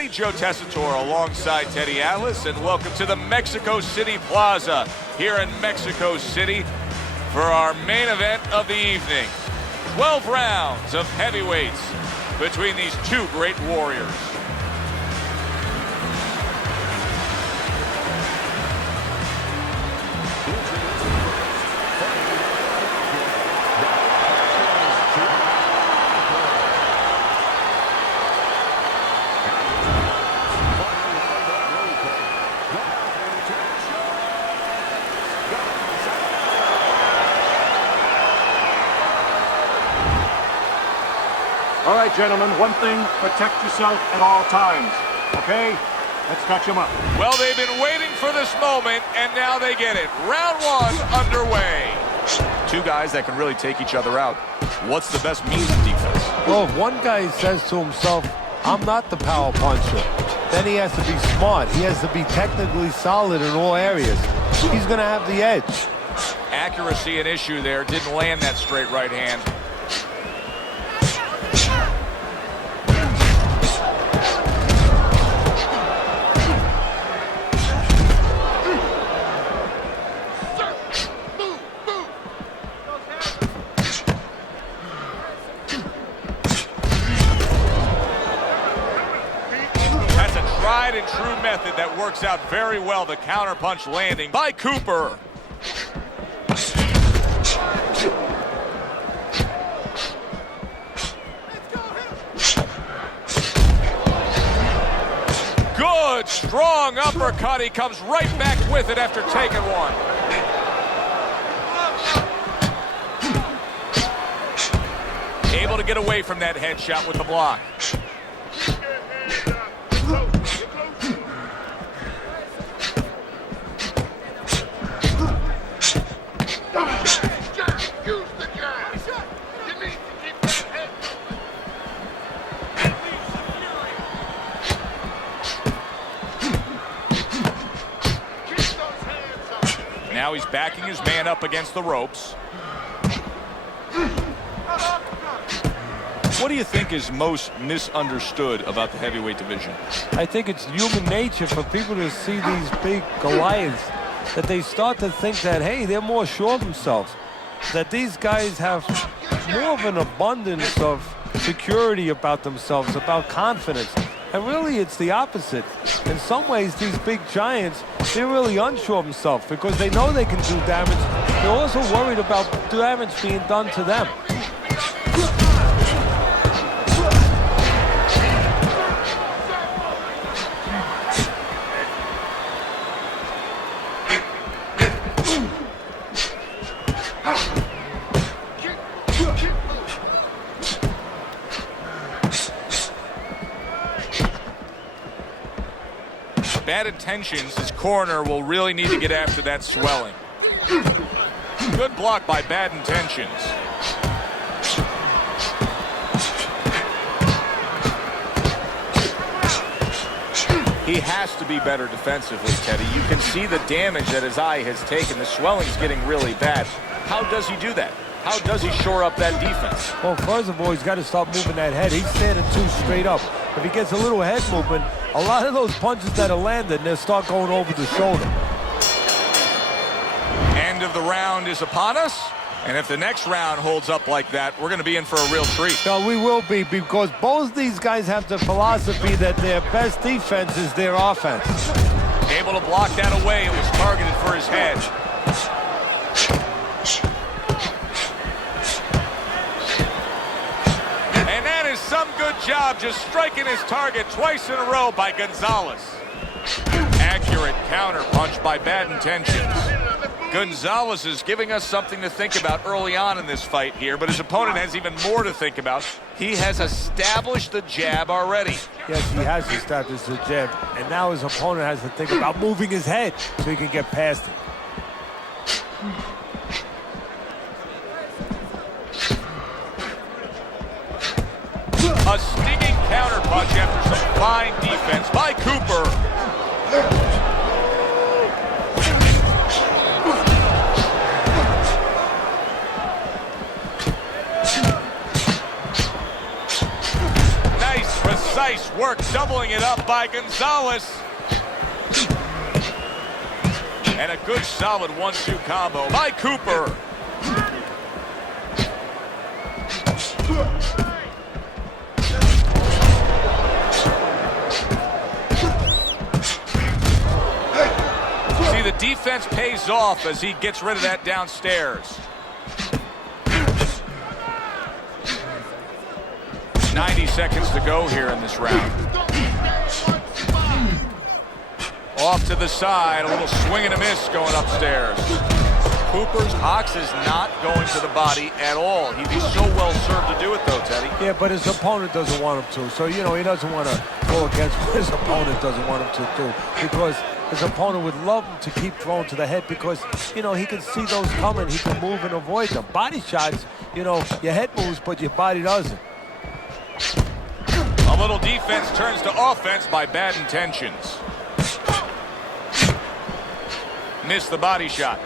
everybody. Joe Tessitore alongside Teddy Atlas, and welcome to the Mexico City Plaza here in Mexico City for our main event of the evening. 12 rounds of heavyweights between these two great warriors. All right, gentlemen, one thing, protect yourself at all times, okay? Let's touch them up. Well, they've been waiting for this moment, and now they get it. Round one underway. Two guys that can really take each other out. What's the best means of defense? Well, if one guy says to himself, I'm not the power puncher, then he has to be smart. He has to be technically solid in all areas. He's going to have the edge. Accuracy an issue there. Didn't land that straight right hand. Tried and true method that works out very well. The counterpunch landing by Cooper. Good, strong uppercut. He comes right back with it after taking one. Able to get away from that headshot with the block. Now he's backing his man up against the ropes. What do you think is most misunderstood about the heavyweight division? I think it's human nature for people to see these big Goliaths, that they start to think that, hey, they're more sure of themselves, that these guys have more of an abundance of security about themselves, about confidence. And really, it's the opposite. In some ways, these big giants, they're really unsure of themselves because they know they can do damage. They're also worried about damage being done to them. Bad intentions, his corner will really need to get after that swelling. Good block by Bad Intentions. He has to be better defensively, Teddy. You can see the damage that his eye has taken. The swelling's getting really bad. How does he do that? How does he shore up that defense? Well, first of all, he's got to stop moving that head. He's standing too straight up. If he gets a little head movement, a lot of those punches that are landed, they'll start going over the shoulder. End of the round is upon us. And if the next round holds up like that, we're going to be in for a real treat. No, we will be, because both these guys have the philosophy that their best defense is their offense. Able to block that away. It was targeted for his head. And that is some good job just striking his target twice in a row by Gonzalez. Accurate counter punch by Bad Intentions. Gonzalez is giving us something to think about early on in this fight here, but his opponent has even more to think about. He has established the jab already. Yes, he has established the jab, and now his opponent has to think about moving his head so he can get past it. A stinging counter punch after some fine defense by Cooper. Nice work, doubling it up by Gonzalez. And a good solid 1-2 combo by Cooper. See, the defense pays off as he gets rid of that downstairs. 90 seconds to go here in this round. Off to the side, a little swing and a miss going upstairs. Cooper's Ox is not going to the body at all. He'd be so well served to do it, though, Teddy. Yeah, but his opponent doesn't want him to. So, you know, he doesn't want to go against what his opponent doesn't want him to do. Because his opponent would love him to keep throwing to the head because, you know, he can see those coming. He can move and avoid them. Body shots, you know, your head moves, but your body doesn't. A little defense turns to offense by bad intentions. Missed the body shot.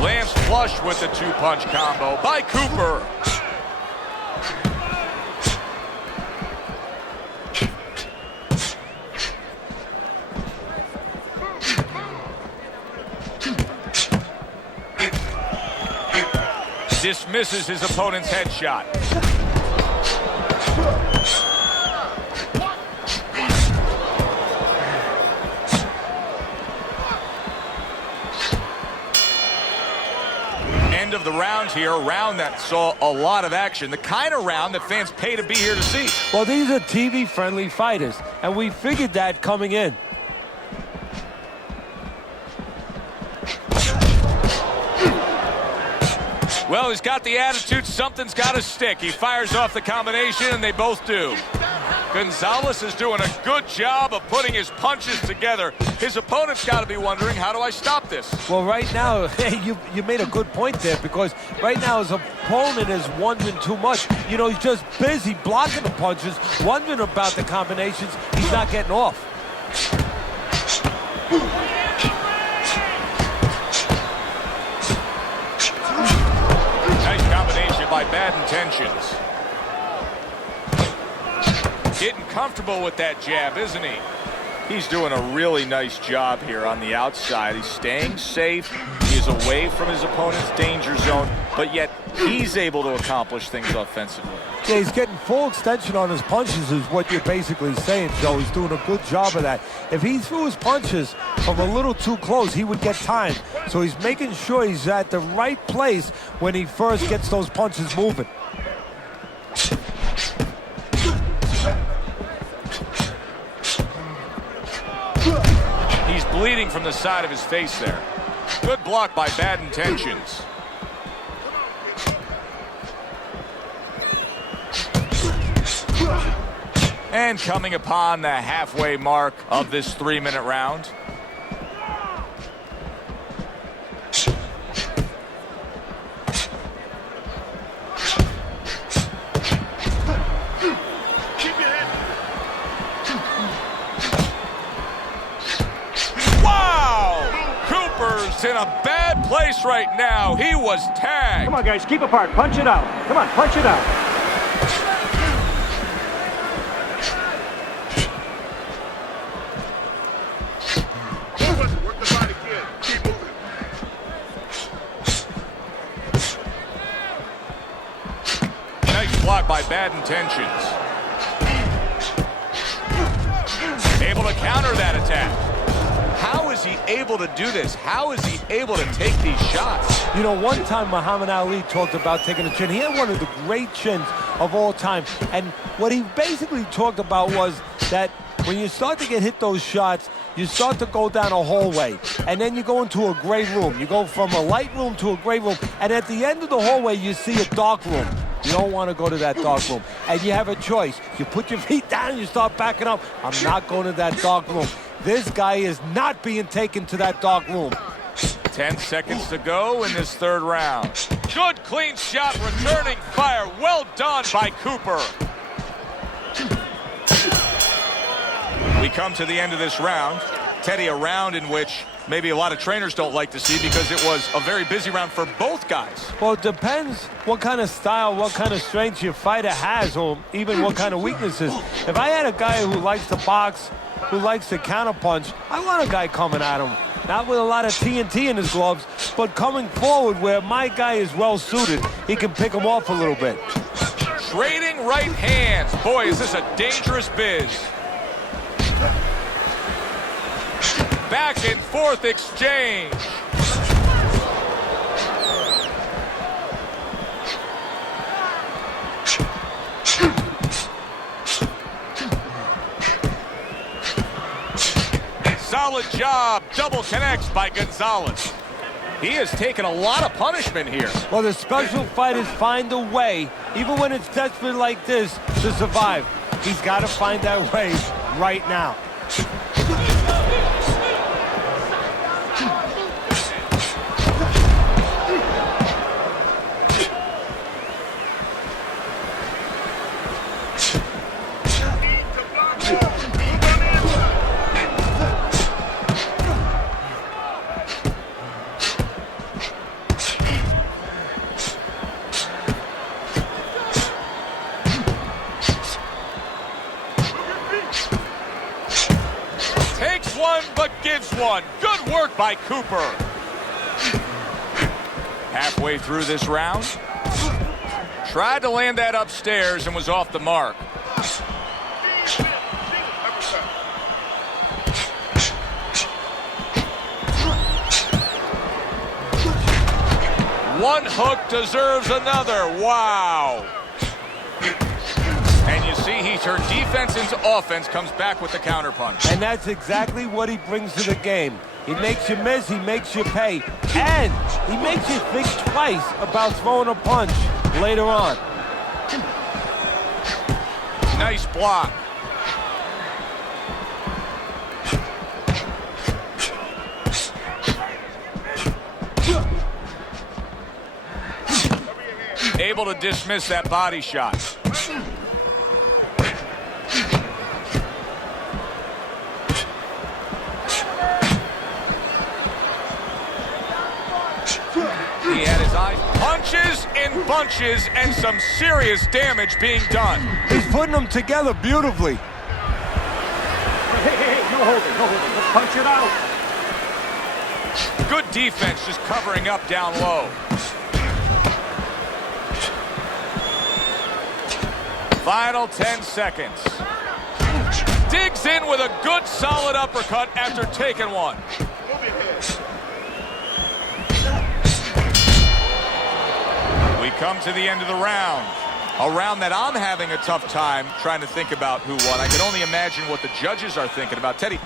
Lands flush with the two-punch combo by Cooper. Dismisses his opponent's headshot. End of the round here, a round that saw a lot of action. The kind of round that fans pay to be here to see. Well, these are TV-friendly fighters, and we figured that coming in. Well, he's got the attitude, something's got to stick. He fires off the combination, and they both do. Gonzalez is doing a good job of putting his punches together. His opponent's got to be wondering, how do I stop this? Well, right now, you made a good point there because right now his opponent is wondering too much. You know, he's just busy blocking the punches, wondering about the combinations. He's not getting off. By bad intentions. Getting comfortable with that jab, isn't he? He's doing a really nice job here on the outside. He's staying safe. He is away from his opponent's danger zone, but yet he's able to accomplish things offensively. Yeah, he's getting full extension on his punches is what you're basically saying, Joe. He's doing a good job of that. If he threw his punches from a little too close, he would get time. So he's making sure he's at the right place when he first gets those punches moving. He's bleeding from the side of his face there. Good block by bad intentions. And coming upon the halfway mark of this 3-minute round. In a bad place right now. He was tagged. Come on, guys, keep apart. Punch it out. Come on, punch it out. Work the body, kid. Keep moving. Nice block by bad intentions. Able to counter that attack. How is he able to do this? How is he able to take these shots? You know, one time Muhammad Ali talked about taking a chin. He had one of the great chins of all time. And what he basically talked about was that when you start to get hit those shots, you start to go down a hallway. And then you go into a gray room. You go from a light room to a gray room. And at the end of the hallway, you see a dark room. You don't want to go to that dark room. And you have a choice. You put your feet down and you start backing up. I'm not going to that dark room. This guy is not being taken to that dark room. 10 seconds to go in this third round. Good clean shot, returning fire. Well done by Cooper. We come to the end of this round. Teddy, a round in which maybe a lot of trainers don't like to see because it was a very busy round for both guys. Well, it depends what kind of style, what kind of strength your fighter has, or even what kind of weaknesses. If I had a guy who likes to box, who likes to counterpunch, I want a guy coming at him. Not with a lot of TNT in his gloves, but coming forward where my guy is well suited. He can pick him off a little bit. Trading right hands. Boy, is this a dangerous biz. Back and forth exchange. Solid job. Double connects by Gonzalez. He has taken a lot of punishment here. Well, the special fighters find a way, even when it's desperate like this, to survive. He's got to find that way right now. But gives one. Good work by Cooper. Halfway through this round. Tried to land that upstairs and was off the mark. One hook deserves another. Wow. And you see he turned defense into offense, comes back with the counterpunch. And that's exactly what he brings to the game. He makes you miss, he makes you pay, and he makes you think twice about throwing a punch later on. Nice block. Able to dismiss that body shot. He had his eyes. Punches in bunches and some serious damage being done. He's putting them together beautifully. Hey, no holding, no holding. Let's punch it out. Good defense, just covering up down low. Final 10 seconds. Digs in with a good solid uppercut after taking one. We come to the end of the round. A round that I'm having a tough time trying to think about who won. I can only imagine what the judges are thinking about. Teddy,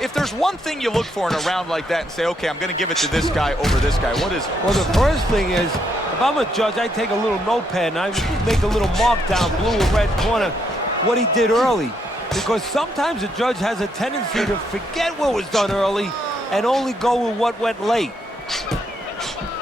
if there's one thing you look for in a round like that and say, okay, I'm going to give it to this guy over this guy, what is it? Well, the first thing is, if I'm a judge, I take a little notepad and I make a little mark down, blue or red corner, what he did early. Because sometimes a judge has a tendency to forget what was done early and only go with what went late.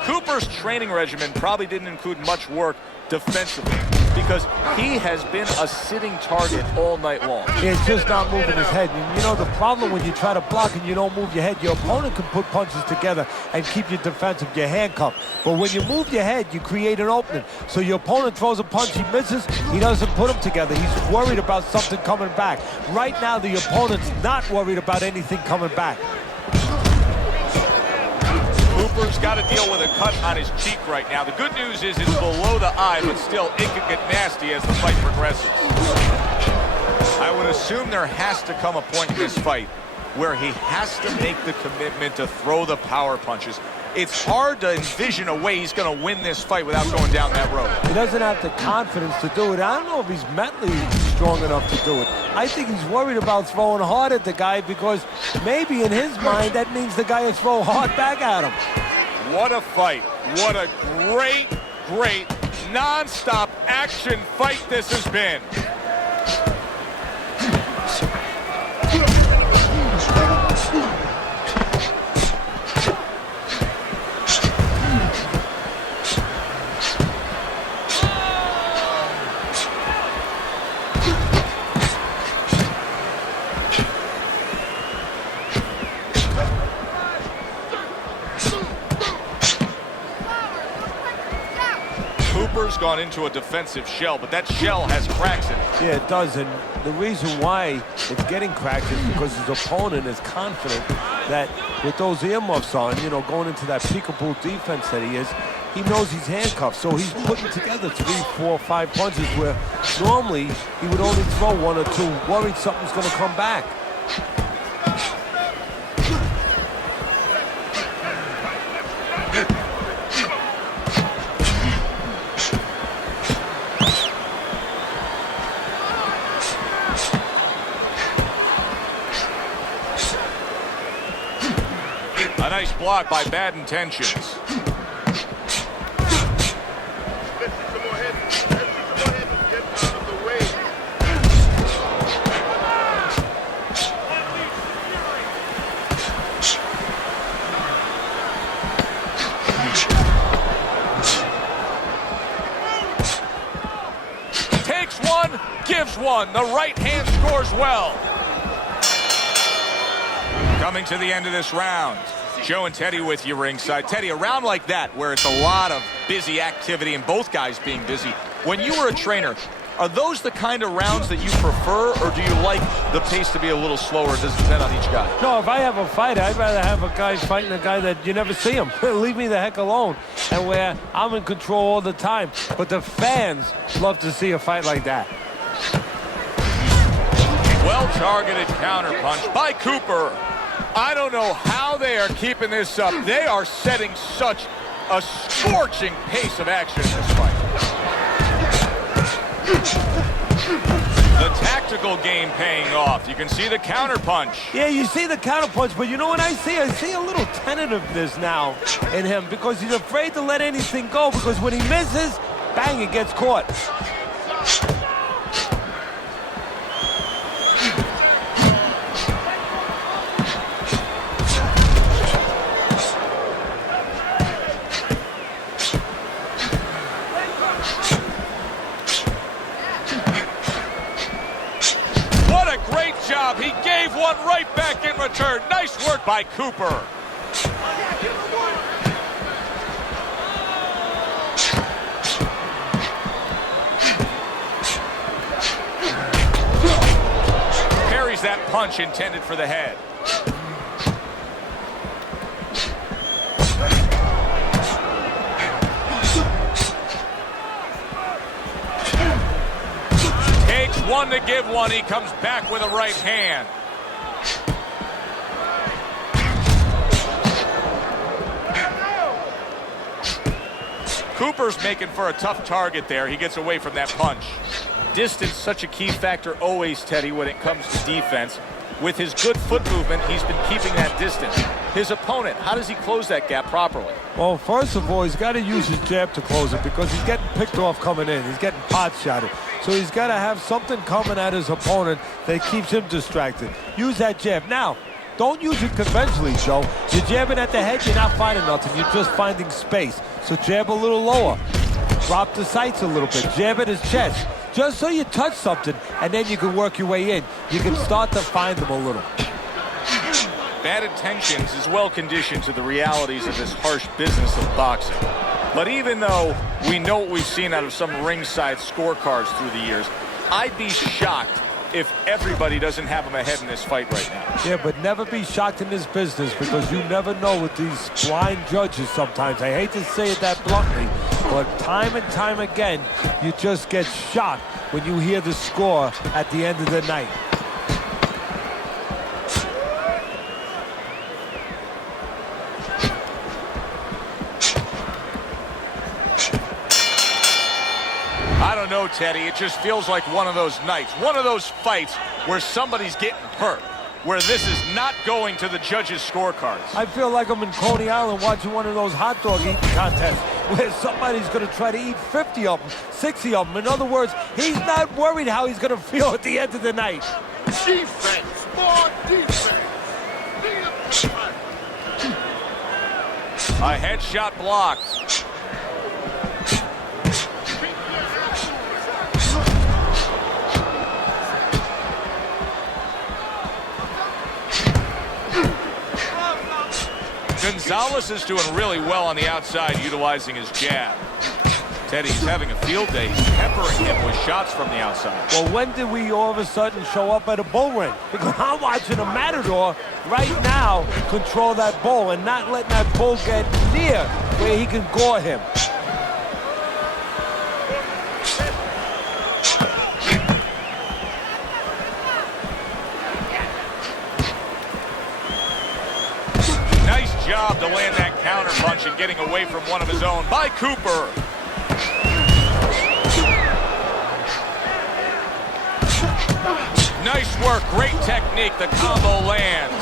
Cooper's training regimen probably didn't include much work defensively because he has been a sitting target all night long. It's just not moving his head. And you know, the problem when you try to block and you don't move your head, your opponent can put punches together and keep you defensive, you're handcuffed. But when you move your head, you create an opening. So your opponent throws a punch, he misses, he doesn't put them together. He's worried about something coming back. Right now, the opponent's not worried about anything coming back. Cooper's got to deal with a cut on his cheek right now. The good news is it's below the eye, but still it could get nasty as the fight progresses. I would assume there has to come a point in this fight where he has to make the commitment to throw the power punches. It's hard to envision a way he's going to win this fight without going down that road. He doesn't have the confidence to do it. I don't know if he's mentally strong enough to do it. I think he's worried about throwing hard at the guy because maybe in his mind that means the guy will throw hard back at him. What a fight. What a great, great, non-stop action fight this has been. Cooper's gone into a defensive shell, but that shell has cracks in it. Yeah, it does, and the reason why it's getting cracked is because his opponent is confident that with those earmuffs on, you know, going into that peekaboo defense that he knows he's handcuffed, so he's putting together 3, 4, 5 punches where normally he would only throw 1 or 2, worried something's going to come back. A nice block by Bad Intentions. Takes one, gives one. The right hand scores well. Coming to the end of this round. Joe and Teddy with you ringside. Teddy, a round like that where it's a lot of busy activity and both guys being busy. When you were a trainer, are those the kind of rounds that you prefer, or do you like the pace to be a little slower? Does it depend on each guy? No, if I have a fight, I'd rather have a guy fighting a guy that you never see him. Leave me the heck alone. And where I'm in control all the time. But the fans love to see a fight like that. Well-targeted counterpunch by Cooper. I don't know how they are keeping this up. They are setting such a scorching pace of action in this fight. The tactical game paying off. You can see the counterpunch. Yeah, you see the counterpunch, but you know what I see? I see a little tentativeness now in him because he's afraid to let anything go, because when he misses, bang, it gets caught. He gave one right back in return. Nice work by Cooper. Parries that punch intended for the head. One to give one. He comes back with a right hand. Cooper's making for a tough target there. He gets away from that punch. Distance, such a key factor always, Teddy, when it comes to defense. With his good foot movement, he's been keeping that distance. His opponent, how does he close that gap properly? Well, first of all, he's got to use his jab to close it because he's getting picked off coming in. He's getting pot shotted. So he's got to have something coming at his opponent that keeps him distracted. Use that jab. Now, don't use it conventionally, Joe. You're jabbing at the head, you're not finding nothing. You're just finding space. So jab a little lower. Drop the sights a little bit. Jab at his chest. Just so you touch something, and then you can work your way in. You can start to find them a little. Bad Intentions is well conditioned to the realities of this harsh business of boxing. But even though we know what we've seen out of some ringside scorecards through the years, I'd be shocked if everybody doesn't have him ahead in this fight right now. Yeah, but never be shocked in this business because you never know with these blind judges sometimes. I hate to say it that bluntly, but time and time again, you just get shocked when you hear the score at the end of the night. I don't know, Teddy. It just feels like one of those nights, one of those fights where somebody's getting hurt, where this is not going to the judges' scorecards. I feel like I'm in Coney Island watching one of those hot dog eating contests where somebody's going to try to eat 50 of them, 60 of them. In other words, he's not worried how he's going to feel at the end of the night. Defense, more defense. A headshot blocked. Gonzalez is doing really well on the outside, utilizing his jab. Teddy's having a field day. He's peppering him with shots from the outside. Well, when did we all of a sudden show up at a bull ring? Because I'm watching a matador right now control that bull and not letting that bull get near where he can gore him. Nice job to land that counter punch and getting away from one of his own by Cooper. Nice work, great technique, the combo lands.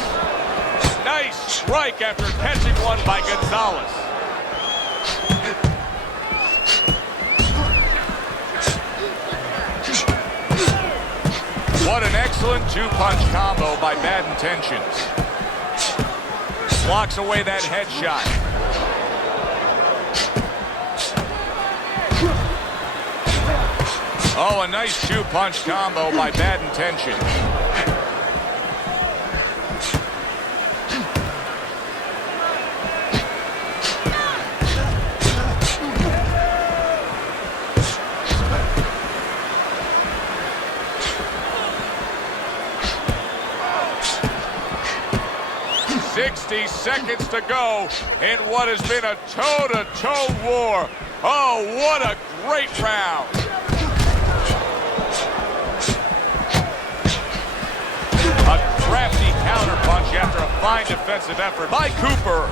Nice strike after catching one by Gonzalez. What an excellent two-punch combo by Bad Intentions. Blocks away that headshot. Oh, a nice two-punch combo by Bad Intentions. "60 seconds to go in what has been a toe-to-toe war. Oh, what a great round. A crafty counterpunch after a fine defensive effort by Cooper.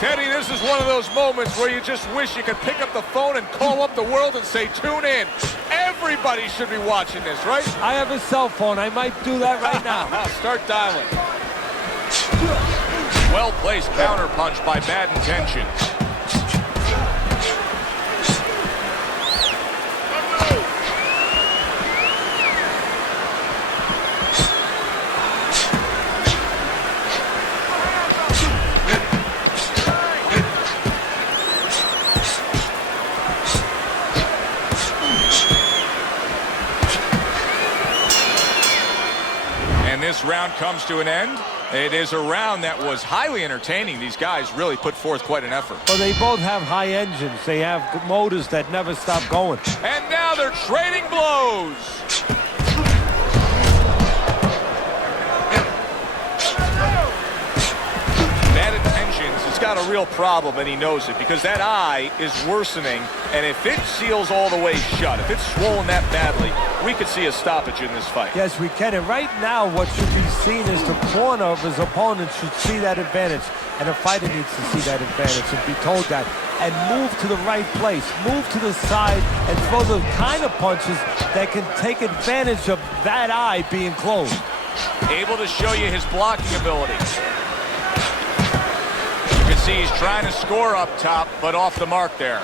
Teddy, this is one of those moments where you just wish you could pick up the phone and call up the world and say, tune in. Everybody should be watching this, right? I have a cell phone. I might do that right now. Start dialing. Well-placed counterpunch by Bad Intentions. And this round comes to an end. It is a round that was highly entertaining. These guys really put forth quite an effort. Well, they both have high engines. They have motors that never stop going. And now they're trading blows. Bad Intentions has got a real problem, and he knows it, because that eye is worsening, and if it seals all the way shut, if it's swollen that badly, we could see a stoppage in this fight. Yes, we can. And right now, what should be seen is the corner of his opponent should see that advantage. And a fighter needs to see that advantage and be told that. And move to the right place. Move to the side and throw the kind of punches that can take advantage of that eye being closed. Able to show you his blocking abilities. You can see he's trying to score up top, but off the mark there.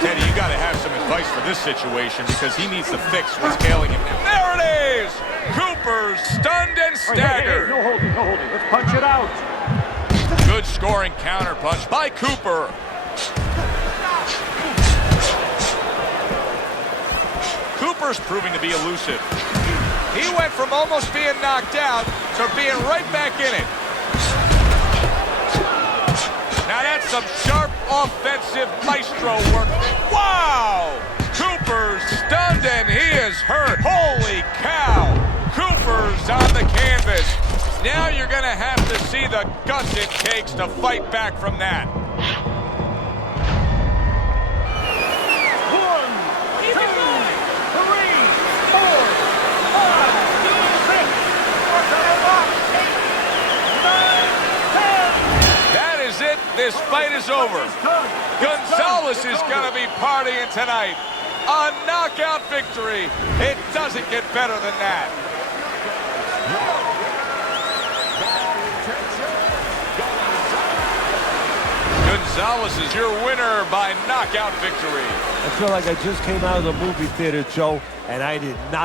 Teddy, you got to have some advice for this situation because he needs to fix what's ailing him. And there it is! Cooper stunned and staggered. Hey, no holding, no holding. Let's punch it out. Good scoring counterpunch by Cooper. Cooper's proving to be elusive. He went from almost being knocked out to being right back in it. Now that's some sharp offensive maestro work. Wow! Cooper's stunned and he is hurt. Holy cow! Cooper's on the canvas. Now you're going to have to see the guts it takes to fight back from that. 1, 2, 3, 4, 5, 6, 7, 8, 9, 10. That is it. This fight is over. Gonzalez is going to be partying tonight. A knockout victory. It doesn't get better than that. Gonzalez is your winner by knockout victory. I feel like I just came out of the movie theater, Joe, and I did not